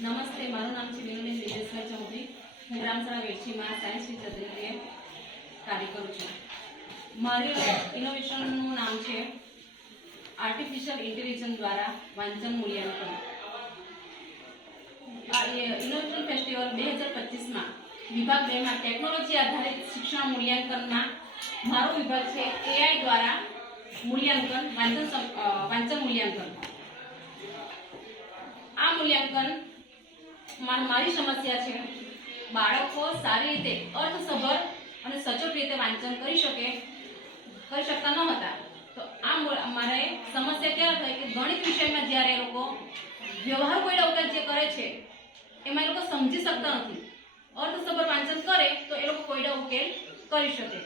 નમસ્તે, મારું નામ છે વિનોદ દિનેશભાઈ ચૌધરી. હું ગ્રામસભા વેડછીમાં સાયન્સ ટીચર તરીકે કાર્ય કરું છું. મારી ઇનોવેશનનું નામ છે આર્ટિફિશિયલ ઇન્ટેલિજન્સ દ્વારા વાંચન મૂલ્યાંકન. આ ઇનોવેશન ફેસ્ટિવલ 2025માં વિભાગ 2માં ટેકનોલોજી આધારિત શિક્ષણ મૂલ્યાંકનમાં મારો વિભાગ છે AI દ્વારા મૂલ્યાંકન વાંચન મૂલ્યાંકન. આ મૂલ્યાંકન મારી સમસ્યા છે બાળકો સારી રીતે અર્થસભર અને સચોટ રીતે વાંચન કરી શકતા ન હતા. તો આ મારે સમસ્યા ક્યારે થઈ કે ગણિત વિષયમાં જ્યારે એ લોકો વ્યવહાર કોયડા ઉકેલ જે કરે છે એમાં એ લોકો સમજી શકતા નથી. અર્થસભર વાંચન કરે તો એ લોકો કોયડા ઉકેલ કરી શકે.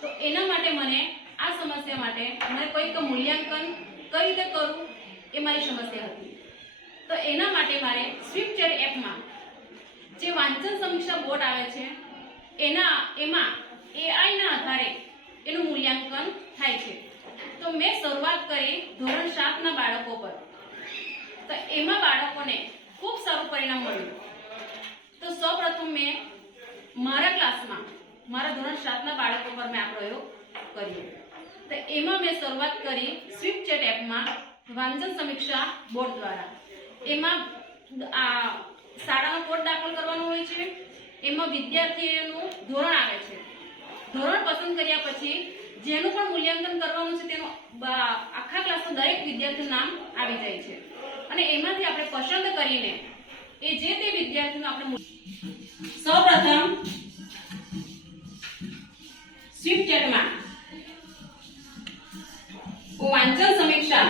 તો એના માટે મને આ સમસ્યા માટે મને કોઈક મૂલ્યાંકન કઈ રીતે કરવું એ મારી સમસ્યા હતી. તો એના માટે મારે સ્વિફ્ટચેટ એપમાં જે વાંચન સમીક્ષા બોર્ડ આવે છે એમાં AI ના આધારે એનું મૂલ્યાંકન થાય છે. તો મેં શરૂઆત કરી ધોરણ 7 ના બાળકો પર. તો એમાં બાળકોને ખૂબ સારું પરિણામ મળ્યું. તો સૌપ્રથમ મેં મારા ક્લાસમાં મારા ધોરણ 7 ના બાળકો પર મેં આ પ્રયોગ કર્યો. તો એમાં મેં શરૂઆત કરી સ્વિફ્ટચેટ એપમાં વાંચન સમીક્ષા બોર્ડ દ્વારા. એમાં આ શાળાનો કોડ દાખલ કરવાનો હોય છે. એમાં વિદ્યાર્થીનું ધોરણ આવે છે. ધોરણ પસંદ કર્યા પછી જેનું પણ મૂલ્યાંકન કરવાનું છે તેનું આખા ક્લાસનું દરેક વિદ્યાર્થીનું નામ આવી જાય છે અને એમાંથી આપણે પસંદ કરીને એ જે તે વિદ્યાર્થીનું આપણે સૌપ્રથમ સ્વિફ્ટચેટમાં વાંચન સમીક્ષા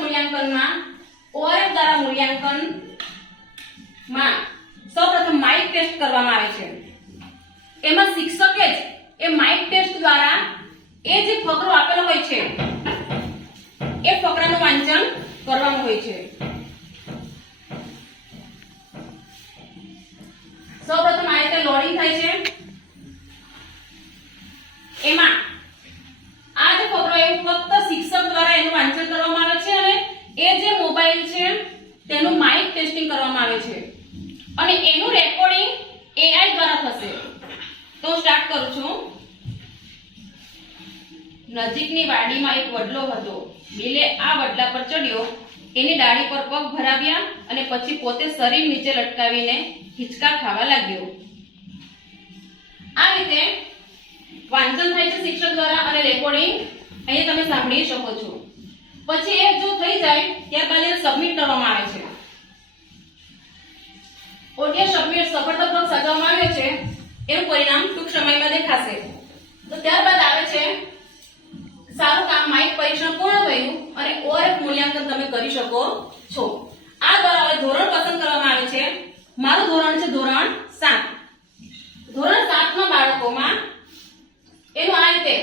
મૂલ્યાંકનમાં ORF દ્વારા મૂલ્યાંકનમાં સૌપ્રથમ માઇક ટેસ્ટ કરવામાં આવે છે. એમાં શિક્ષકે જ એ માઇક ટેસ્ટ દ્વારા એ જે ફકરો આપેલો હોય છે એ ફકરાનું વાંચન કરવાનું હોય છે. સૌપ્રથમ આ રીતે લોડિંગ થાય છે. એમાં આ જે ફકરો એ ફક્ત શિક્ષક દ્વારા એનું વાંચન કરવામાં આવે છે અને એ જે મોબાઈલ છે તેનું માઇક ટેસ્ટિંગ કરવામાં આવે છે અને એનું રેકોર્ડિંગ AI દ્વારા થશે. તો સ્ટાર્ટ કરું છું. નજીકની વાડીમાં એક વડલો હતો. બિલે આ વડલા પર ચડ્યો, એની ડાળી પર પગ ભરાવ્યા અને પછી પોતે શરીર નીચે લટકાવીને હિંચકા ખાવા લાગ્યો. આ રીતે વાંચન થાય છે શિક્ષક દ્વારા અને રેકોર્ડિંગ અહીંયા તમે સાંભળી શકો છો. પછી એ જો થઈ જાય ત્યારબાદ એને સબમિટ કરવામાં આવે છે. ઓડિયો સબમિટ સફળતાપૂર્વક સાધવામાં આવ્યો છે એનું પરિણામ ટૂંક સમયમાં દેખાશે. તો ત્યારબાદ આવે છે સારું કામ, માઇક પરીક્ષણ પૂર્ણ થયું અને ORF મૂલ્યાંકન તમે કરી શકો છો. આ દ્વારા હવે ધોરણ પસંદ કરવામાં આવે છે. મારું ધોરણ છે ધોરણ 7. ધોરણ 7 ના બાળકોમાં એનું આ રીતે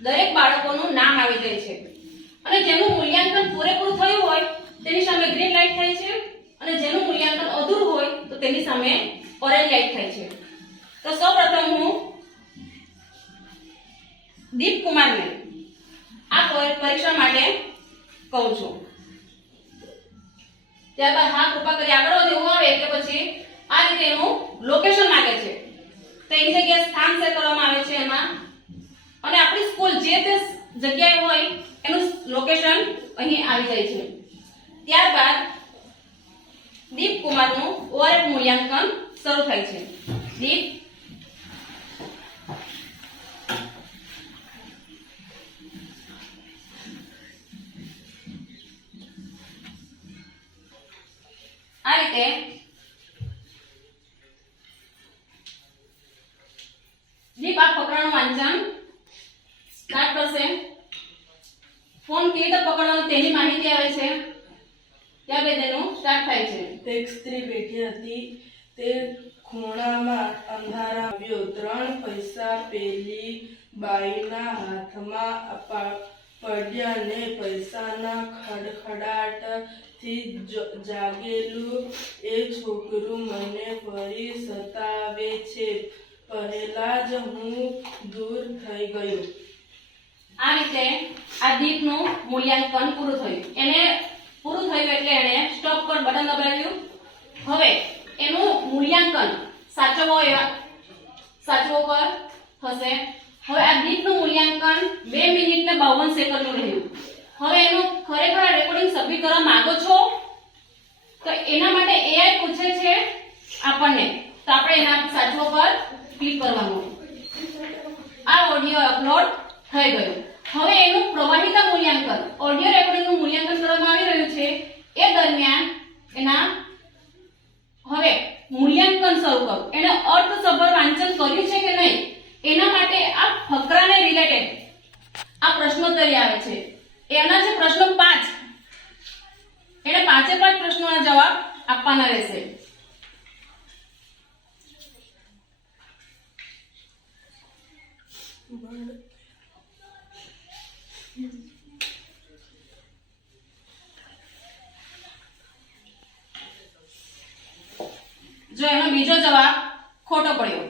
દરેક બાળકોનું નામ આવી જાય છે અને જેનું મૂલ્યાંકન પૂરેપૂરું થયું હોય તેની સામે ગ્રીન લાઇટ થાય છે અને જેનું મૂલ્યાંકન અધૂરું હોય તો તેની સામે ઓરેન્જ લાઇટ થાય છે. તો સૌપ્રથમ હું દીપ કુમારને આ પરીક્ષા માટે કહું છું. ત્યારબાદ હા કૃપા કરી આગળ વધવું આવે એટલે પછી આ રીતે એનું લોકેશન માંગે છે. તો એની જગ્યાએ સ્થાન સેટ કરવામાં આવે છે એમાં અને આપણી સ્કૂલ જે તે જગ્યાએ હોય એનું લોકેશન અહીં આવી જાય છે. ત્યારબાદ દીપ કુમારનું ORF મૂલ્યાંકન શરૂ થાય છે. દીપ આ રીતે દીપ આ ફકરાનું વાંચન સ્ટાર્ટ કરશે. ફોન કેવી રીતે પકડવાનો તેની માહિતી આવે છે. ત્યારબાદ એનું સ્ટાર્ટ થાય છે. એક સ્ત્રી બેઠી હતી. તે ખૂણામાં અંધારા આવ્યો. 3 પૈસા પેલી બાઈના હાથમાં પડ્યા ને પૈસાના ખડખડાટથી જાગેલું એ છોકરું મને ફરી સતાવે છે. પહેલા જ હું દૂર થઈ ગયો. આ રીતે આ દીપનું મૂલ્યાંકન પૂરું થયું. એને પૂરું થયું એટલે એણે સ્ટોપ પર બટન દબાવ્યું. હવે એનું મૂલ્યાંકન સાચવો પર થશે. હવે આ ગીતનું મૂલ્યાંકન 2 મિનિટ ને 52 સેકન્ડનું રહ્યું. હવે એનું ખરેખર આ રેકોર્ડિંગ સબમિટ કરવા માંગો છો તો એના માટે AI પૂછે છે આપણને, તો આપણે એના સાચવો પર ક્લિક કરવાનું. આ ઓડિયો અપલોડ થઈ ગયું. હવે એનું પ્રવાહિતા મૂલ્યાંકન, ઓડિયો રેકોર્ડિંગનું મૂલ્યાંકન કરવામાં આવી રહ્યું છે. એ દરમિયાન એના હવે મૂલ્યાંકન શરૂ કરો. એને અર્થસભર વાંચન કર્યું છે કે નહીં એના માટે આ ફકરાને રિલેટેડ આ પ્રશ્નોત્તરી આવે છે. એના છે પ્રશ્નો 5. એને 5 પ્રશ્નોના જવાબ આપવાના રહેશે. જો એનો બીજો જવાબ ખોટો પડ્યો.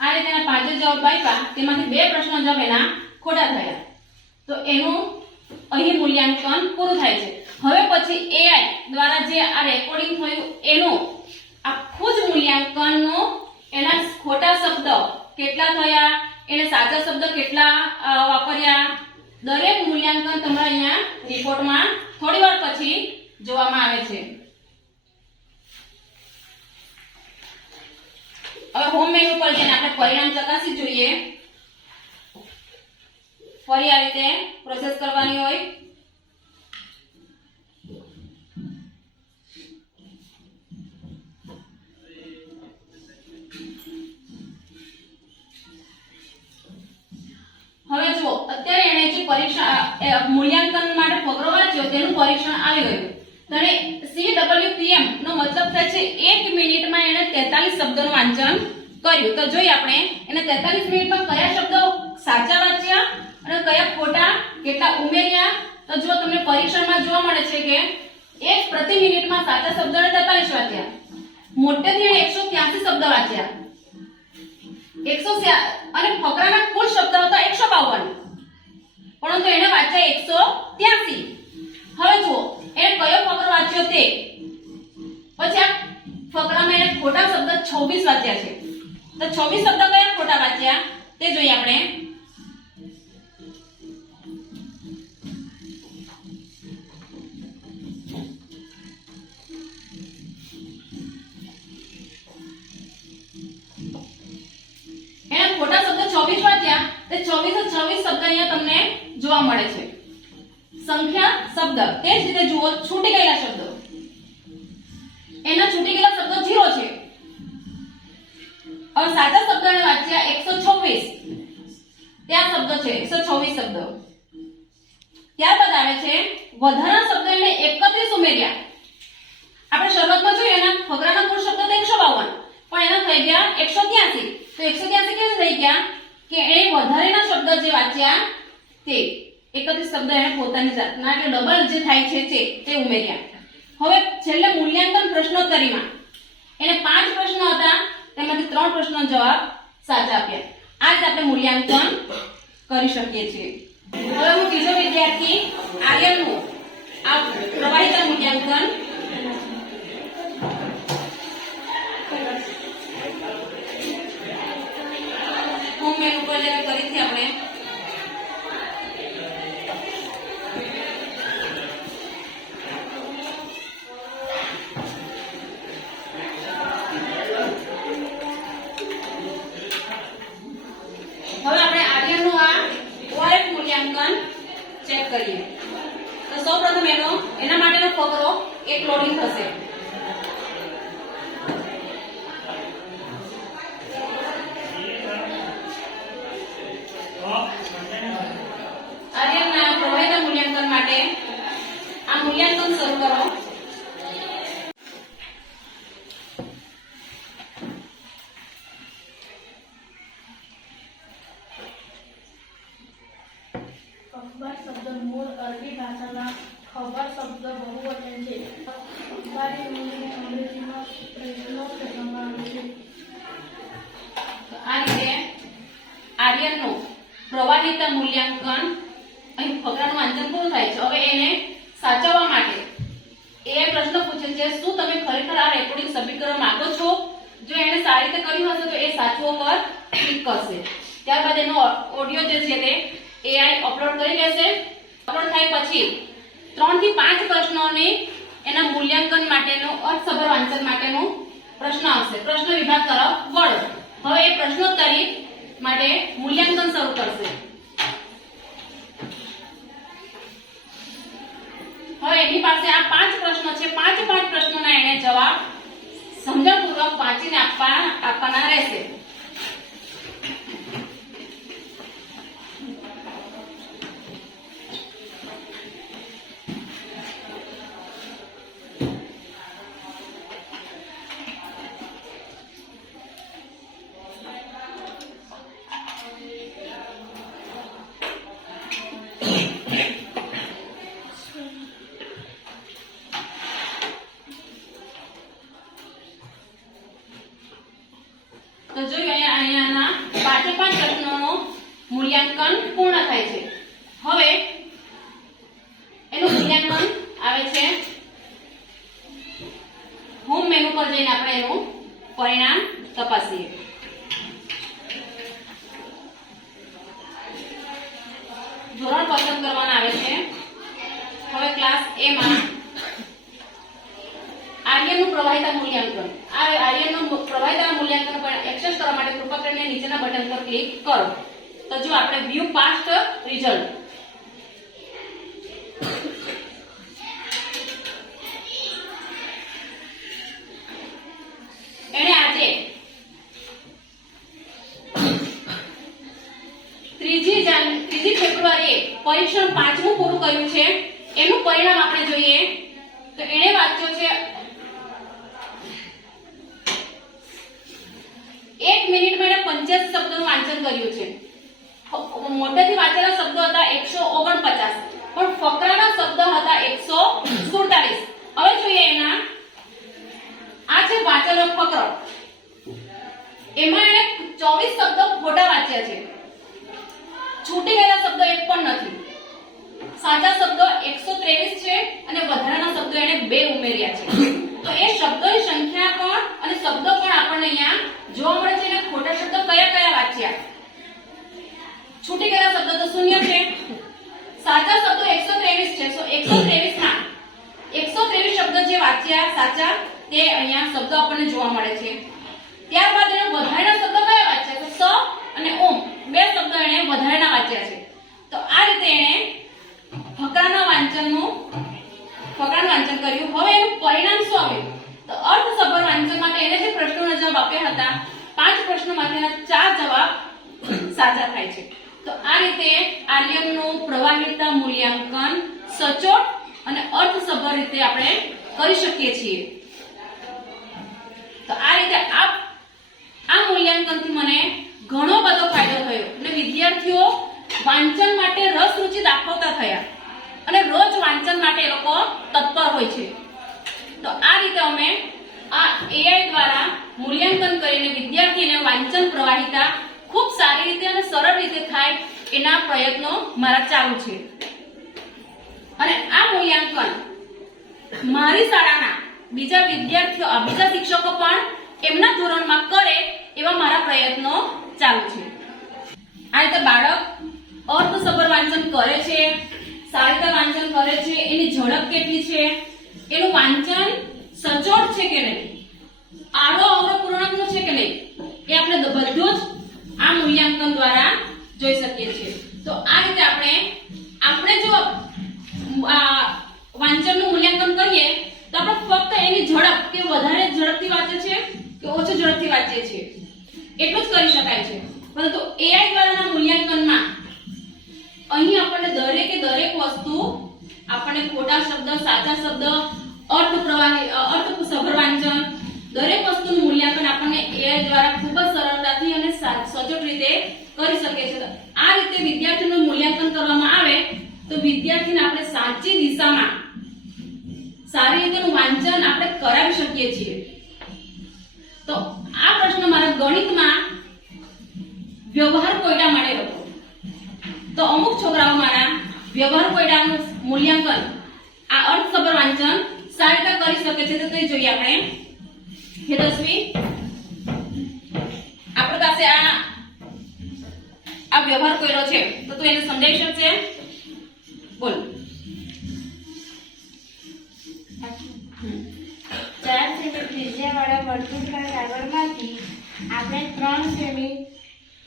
આ રીતે એના 5 જવાબ આપ્યા, તેમાંથી 2 પ્રશ્નો જવાબ એના ખોટા થયા. તો એનું અહીં મૂલ્યાંકન પૂરું થાય છે. હવે પછી AI દ્વારા જે આ રેકોર્ડિંગ થયું એનું આખું જ મૂલ્યાંકનનો એના ખોટા શબ્દ કેટલા થયા, એને સાચા શબ્દ કેટલા વાપર્યા, દરેક મૂલ્યાંકન તમારા અહીંયા રિપોર્ટમાં થોડી વાર પછી જોવામાં આવે છે. હવે હોમ મેનુ પર જઈને આપણે પરિણામ ચકાસી જોઈએ. ફરી આ રીતે પ્રોસેસ કરવાની હોય. હવે જુઓ, અત્યારે એને જે પરીક્ષા મૂલ્યાંકન માટે ફકરો વાંચ્યો તેનું પરીક્ષણ આવી ગયું. અને CWPM નો મતલબ થાય છે 1 મિનિટમાં એને 43 શબ્દોનું વાંચન કર્યું. તો જોઈએ આપણે એને 43 મિનિટમાં કયા શબ્દો સાચા વાંચ્યા અને કયા ખોટા, કેટલા ઉમેર્યા. તો જો તમને પરીક્ષણમાં જોવા મળે છે કે એક પ્રતિ મિનિટમાં સાચા શબ્દોને 43 વાંચ્યા, મોટેથી એને 183 શબ્દ વાંચ્યા, 100 અને ફકરાના કુલ શબ્દ હતા 152, પરંતુ એને વાંચ્યા 183. હવે જુઓ એને કયો ફકરો વાંચ્યો તે, પછી આ ફકરામાં એને ખોટા શબ્દ 26 વાંચ્યા છે. તો 26 શબ્દ કયા ખોટા વાંચ્યા તે જોઈએ આપણે. એના ખોટા શબ્દ 26 વાંચ્યા, તે 26 શબ્દ અહીંયા તમને જોવા મળે છે. સંખ્યા શબ્દ તે જ રીતે જુઓ, છૂટી ગયેલા શબ્દો, એના છૂટી ગયેલા શબ્દો 0 છે. હવે સાચા શબ્દોને વાંચ્યા 126, ત્યાં શબ્દો છે 126 શબ્દો. ત્યારબાદ આવે છે વધારાના શબ્દો એને 31 ઉમેર્યા. આપણે શરૂઆતમાં જોઈએ એના ફકરાના કુલ શબ્દો તો 152, પણ એના થઈ ગયા 183. તો 183 કેવી થઈ ગયા કે એને વધારેના શબ્દ જે વાંચ્યા તે 31 શબ્દ એને પોતાની જાતના કે ડબલ જે થાય છે તે ઉમેર્યા. હવે છેલ્લે મૂલ્યાંકન પ્રશ્નોત્તરીમાં એને 5 પ્રશ્નો હતા, તેમાંથી 3 પ્રશ્નોના જવાબ સાચા આપ્યા. આ રીતે આપણે મૂલ્યાંકન કરી શકીએ છીએ. હવે હું બીજો વિદ્યાર્થી આર્યનનું આ પ્રવાહિતા મૂલ્યાંકન હોમ મેનુ પર જઈને ફરીથી આપણે ચેક કરીએ. તો સૌપ્રથમ એના માટેનો ફકરો એક લોડિંગ થશે. આર્યનના પ્રવાહિતા મૂલ્યાંકન માટે આ મૂલ્યાંકન શરૂ કરો. ભાષામાં ખબર શબ્દ બહુવચન છે. ઉપાધિઓને અંગ્રેજીમાં પ્રશ્નો કહેવામાં આવે છે. આ રીતે આર્યનનું પ્રવાહિતા મૂલ્યાંકન અહીં ફકરાનું વાંચન પૂરું થાય છે. હવે એને સાચવવા માટે એ પ્રશ્ન પૂછે છે, શું તમે ખરેખર આ રેકોર્ડિંગ સબમિટ કરવા માંગો છો? જો એને સારી રીતે કર્યું હશે તો એ સાચું પર ક્લિક કરશે. ત્યારબાદ એનો ઓડિયો જે છે તે AI અપલોડ કરી લેશે. અપલોડ થાય પછી 3 થી 5 પ્રશ્નોની એના મૂલ્યાંકન માટેનો અર્થસભર વાંચન માટેનો પ્રશ્ન આવશે. પ્રશ્ન વિભાગ તરફ વળો. હવે એ પ્રશ્નોત્તરી માટે મૂલ્યાંકન શરૂ કરશે. હવે એની પાસે આ 5 પ્રશ્નો છે. 5 પ્રશ્નોના એને જવાબ સમજણપૂર્વક વાંચીને આપવાના રહેશે. તો જોઈએ અહીંયાના 5 પ્રશ્નોનું મૂલ્યાંકન પૂર્ણ થાય છે. હવે એનું મૂલ્યાંકન આવે છે હોમ મેનુ પર જઈને આપણે એનું પરિણામ તપાસીએ. ધોરણ પસંદ કરવાના આવે છે. હવે ક્લાસ A માં આર્યનનું પ્રવાહિતા મૂલ્યાંકન. આ આર્યનનું પ્રવાહિતા મૂલ્યાંકન પર એક્સેસ કરવા માટે કૃપા કરીને નીચેના બટન પર ક્લિક કરો. તો જો આપણે વ્યૂ પાસ્ટ રિઝલ્ટ એને આજે 3 ફેબ્રુઆરીએ પરીક્ષણ 5મું પૂરું કર્યું છે. એનું પરિણામ આપણે જોઈએ તો એને વાંચ્યો છે 1 મિનિટમાં એને 85 શબ્દોનું વાંચન કર્યું છે. મોટેથી વાંચેલા શબ્દો હતા 149, પણ ફકરાના શબ્દ હતા 147. હવે જોઈએ એના આ છે વાંચેલો ફકરો. એમાં એને 24 શબ્દો ખોટા વાંચ્યા છે. છૂટી ગયેલા શબ્દો એક પણ નથી. સાચા શબ્દો 123 છે અને વધારાના શબ્દો એને 2 ઉમેર્યા છે. તો એ શબ્દોની સંખ્યા પણ અને શબ્દો પણ આપણને અહીંયા જોવા મળે છે. અને ખોટા શબ્દો કયા કયા વાંચ્યા? છૂટી ગયેલા શબ્દો તો 0 છે. સાચા શબ્દો 123 છે. તો 123 ના 123 શબ્દો જે વાંચ્યા સાચા તે અહીંયા શબ્દો આપણને જોવા મળે છે. ત્યારબાદ એને વધારાના શબ્દો કયા વાંચ્યા? તો સ અને ઓમ 2 શબ્દો એને વધારાના વાંચ્યા છે. તો આ રીતે એને ફકરાનું વાંચન કર્યું. હવે એનું પરિણામ શું આવ્યું? તો અર્થસભર વાંચન માટે એને જે પ્રશ્નોના જવાબ આપ્યા હતા 5 પ્રશ્નોમાંથીના 4 જવાબ સાચા થાય છે. તો આ રીતે આર્યનનું પ્રવાહિતા મૂલ્યાંકન સચોટ અને અર્થસભર રીતે આપણે કરી શકીએ છીએ. તો આ રીતે આ મૂલ્યાંકનથી મને ઘણો બધો ફાયદો થયો અને વિદ્યાર્થીઓ વાંચન માટે રસ રુચિ દાખવતા થયા અને રોજ વાંચન માટે એ લોકો તત્પર હોય છે. તો આ રીતે અમે આ AI દ્વારા મૂલ્યાંકન કરીને વિદ્યાર્થીને વાંચન પ્રવાહિતા ખૂબ સારી રીતે અને સરળ રીતે થાય એના પ્રયત્નો મારા ચાલુ છે. અને આ મૂલ્યાંકન મારી શાળાના બીજા વિદ્યાર્થીઓ બીજા શિક્ષકો પણ એમના ધોરણમાં કરે એવા મારા પ્રયત્નો ચાલુ છે. આ રીતે બાળક અર્થસભર વાંચન કરે છે, સારી રીતે વાંચન કરે છે, એની ઝડપ કેટલી છે, એનું વાંચન સચોટ છે કે નહીં, આડો અવરો પૂર્ણાંકનો છે કે નહીં, એ આપણે બધું જ આ મૂલ્યાંકન દ્વારા જોઈ શકીએ છીએ. તો આ રીતે આપણે જો વાંચનનું મૂલ્યાંકન કરીએ તો આપણે ફક્ત એની ઝડપ કે વધારે ઝડપથી વાંચે છે કે ઓછી ઝડપથી વાંચીએ છીએ એટલું જ કરી શકાય છે. પરંતુ AI દ્વારાના મૂલ્યાંકનમાં અહીં આપણને દરેકે દરેક વસ્તુ આપણને ખોટા શબ્દ, સાચા શબ્દ, અર્થસભર વાંચન દરેક વસ્તુનું મૂલ્યાંકન આપણને AI દ્વારા ખૂબ જ સરળતાથી અને સચોટ રીતે કરી શકે છે. આ રીતે વિદ્યાર્થીનું મૂલ્યાંકન કરવામાં આવે તો વિદ્યાર્થીને આપણે સાચી દિશામાં સારી રીતેનું વાંચન આપણે કરાવી શકીએ છીએ. તો આ પ્રશ્ન મારા ગણિતમાં વ્યવહાર કોયડા માટે હતો. તો અમુક છોકરાઓ મારા વ્યવહાર કોયડાનું મૂલ્યાંકન આ અર્થસભર વાંચન સારી રીતે કરી શકે છે. તો તે જોઈએ આપણે. હેતસ્વી, આપણી પાસે આ વ્યવહાર કોયડો છે, તો તું એને સમજાવી શકશે? બોલ. 4 સેમી ત્રિજ્યાવાળા વર્તુળના કાગળમાંથી આપણે 3 સેમી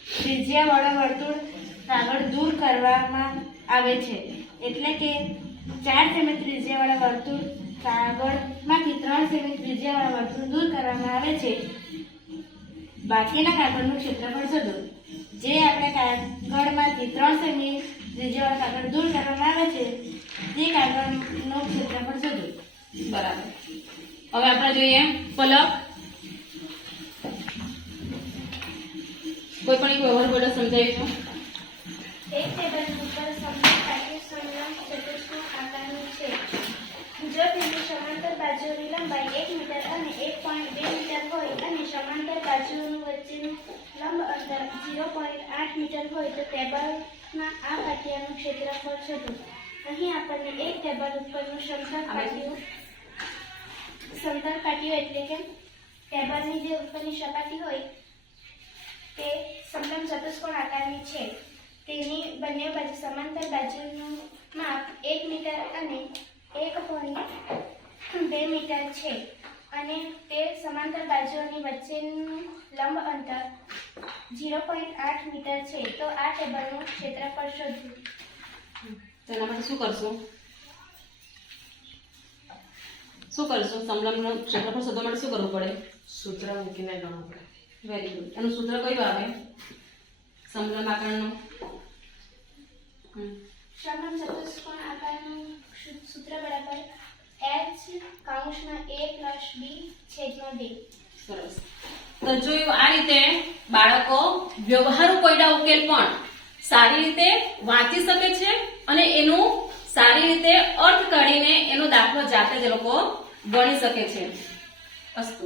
ત્રિજ્યાવાળા વર્તુળ કાગળ દૂર કરવામાં આવે છે. એટલે કે 4 સેમી ત્રિજ્યાવાળા વર્તુળ કાગળમાંથી 3 સેમી ત્રિજ્યાવાળા વર્તુળ દૂર કરવામાં આવે છે. બાકીના કાગળનું ક્ષેત્રફળ શોધો. જે આપણે કાગળમાંથી 3 સેમી ત્રિજ્યાવાળા કાગળ દૂર કરવામાં આવે છે તે કાગળનું ક્ષેત્રફળ શોધો. બરાબર. હવે આપણે જોઈએ પલક. કોઈ પણ એક વ્યવહાર કોયડો સમજાવીશું. એક ટેબલ ઉપર સમતલ કાચી સમલંબ ચતુષ્કોણ આકારનું છે. જો તેની સમાંતર બાજુઓની લંબાઈ 1 મીટર અને 1.2 મીટર હોય અને સમાંતર બાજુઓનું વચ્ચેનું લંબ અંતર 0.8 મીટર હોય તો ટેબલના આ પાટિયાનું ક્ષેત્રફળ શોધો. અહીં આપણને એક ટેબલ ઉપરનું સમતલ પાટિયું એટલે કે ટેબલની જે ઉપરની સપાટી હોય તે સમલંબ ચતુષ્કોણ આકારની છે. તેની બંને બાજુ સમાંતર બાજુનું માપ 1 મીટર અને 1.2 મીટર છે અને તે સમાંતર બાજુઓની વચ્ચેનું લંબ અંતર 0.8 મીટર છે. તો આ ટેબલનું ક્ષેત્રફળ શોધવું. તેના માટે શું કરશું? સમલંબનું ક્ષેત્રફળ શોધવા માટે શું કરવું પડે? સૂત્ર મૂકીને ગણવું પડે. Very good. એનું સૂત્ર કયું આવે સમલંબ આકારનું? સમલંબ ચતુષ્કોણ આકારનું સૂત્ર બરાબર h(a+b/2). સરસ. તો જોયું, આ રીતે બાળકો વ્યવહારુ કોયડા ઉકેલ પણ સારી રીતે વાંચી શકે છે અને એનું સારી રીતે અર્થ કાઢીને એનો દાખલો જાતે જ એ લોકો ગણી શકે છે. અસ્તુ.